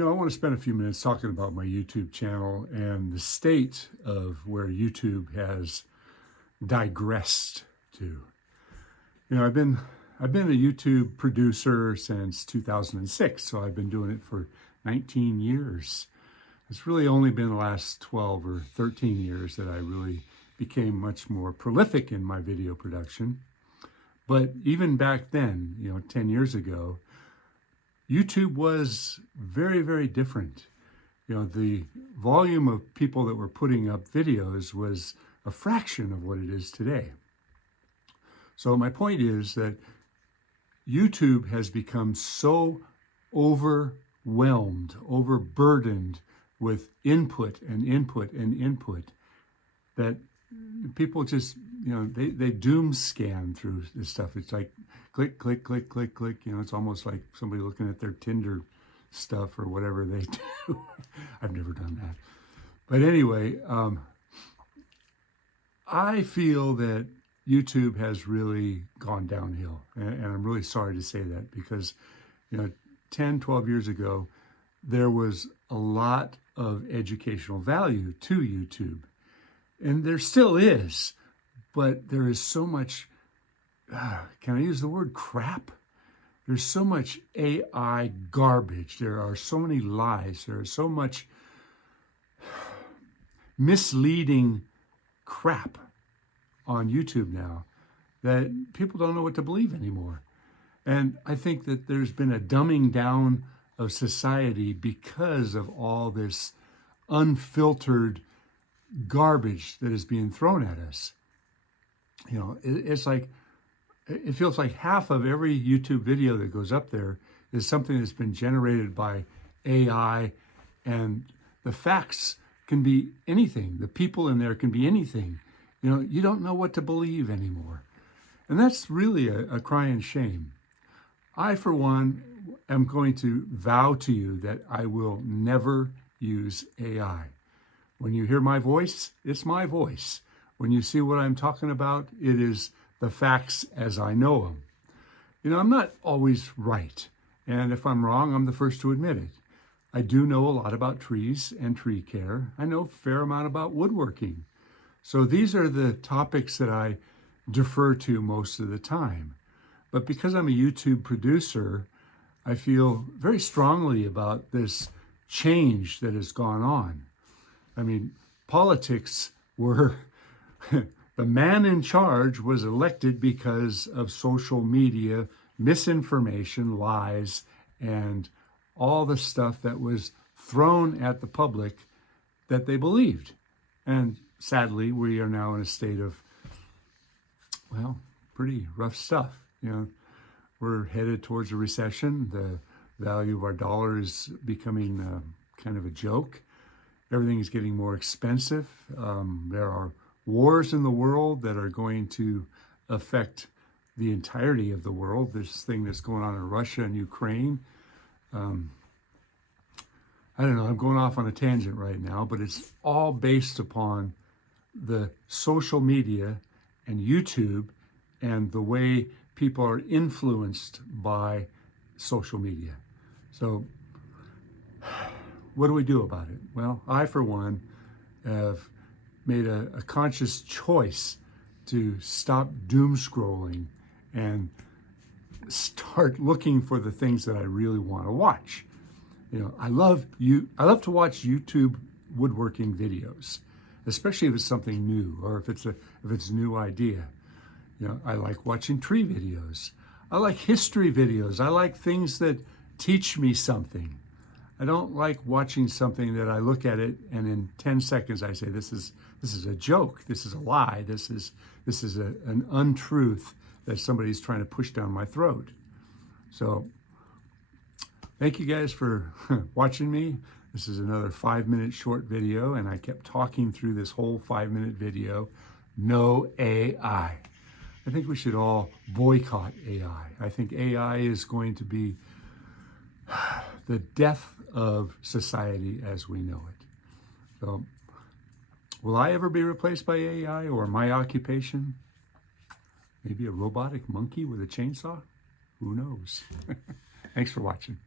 I want to spend a few minutes talking about my YouTube channel and the state of where YouTube has digressed to. I've been a YouTube producer since 2006, so I've been doing it for 19 years. It's really only been the last 12 or 13 years that I really became much more prolific in my video production. But even back then, 10 years ago, YouTube was very, very different. The volume of people that were putting up videos was a fraction of what it is today. So my point is that YouTube has become so overwhelmed, overburdened with input and input and input that people just, they doom scan through this stuff. It's like click, click, click, click, click. It's almost like somebody looking at their Tinder stuff or whatever they do. I've never done that. But anyway, I feel that YouTube has really gone downhill. And I'm really sorry to say that because, 10, 12 years ago, there was a lot of educational value to YouTube. And there still is, but there is so much, can I use the word crap? There's so much AI garbage. There are so many lies. There is so much misleading crap on YouTube now that people don't know what to believe anymore. And I think that there's been a dumbing down of society because of all this unfiltered garbage that is being thrown at us. It's like, it feels like half of every YouTube video that goes up there is something that's been generated by AI, and the facts can be anything. The people in there can be anything. You don't know what to believe anymore. And that's really a crying shame. I, for one, am going to vow to you that I will never use AI. When you hear my voice, it's my voice. When you see what I'm talking about, it is the facts as I know them. I'm not always right. And if I'm wrong, I'm the first to admit it. I do know a lot about trees and tree care. I know a fair amount about woodworking. So these are the topics that I defer to most of the time. But because I'm a YouTube producer, I feel very strongly about this change that has gone on. I mean, politics were, the man in charge was elected because of social media, misinformation, lies, and all the stuff that was thrown at the public that they believed. And sadly, we are now in a state of, well, pretty rough stuff. We're headed towards a recession. The value of our dollar is becoming kind of a joke. Everything is getting more expensive. There are wars in the world that are going to affect the entirety of the world. This thing that's going on in Russia and Ukraine. I don't know, I'm going off on a tangent right now, but it's all based upon the social media and YouTube and the way people are influenced by social media. So what do we do about it? Well, I, for one, have made a conscious choice to stop doom scrolling and start looking for the things that I really want to watch. I love to watch YouTube woodworking videos, especially if it's something new or if it's a new idea. I like watching tree videos. I like history videos. I like things that teach me something. I don't like watching something that I look at it and in 10 seconds I say, this is a joke, this is a lie, this is an untruth that somebody's trying to push down my throat. So thank you guys for watching me. This is another 5-minute short video, and I kept talking through this whole 5-minute video. No AI. I think we should all boycott AI. I think AI is going to be the death of society as we know it. So, will I ever be replaced by AI, or my occupation? Maybe a robotic monkey with a chainsaw? Who knows? Thanks for watching.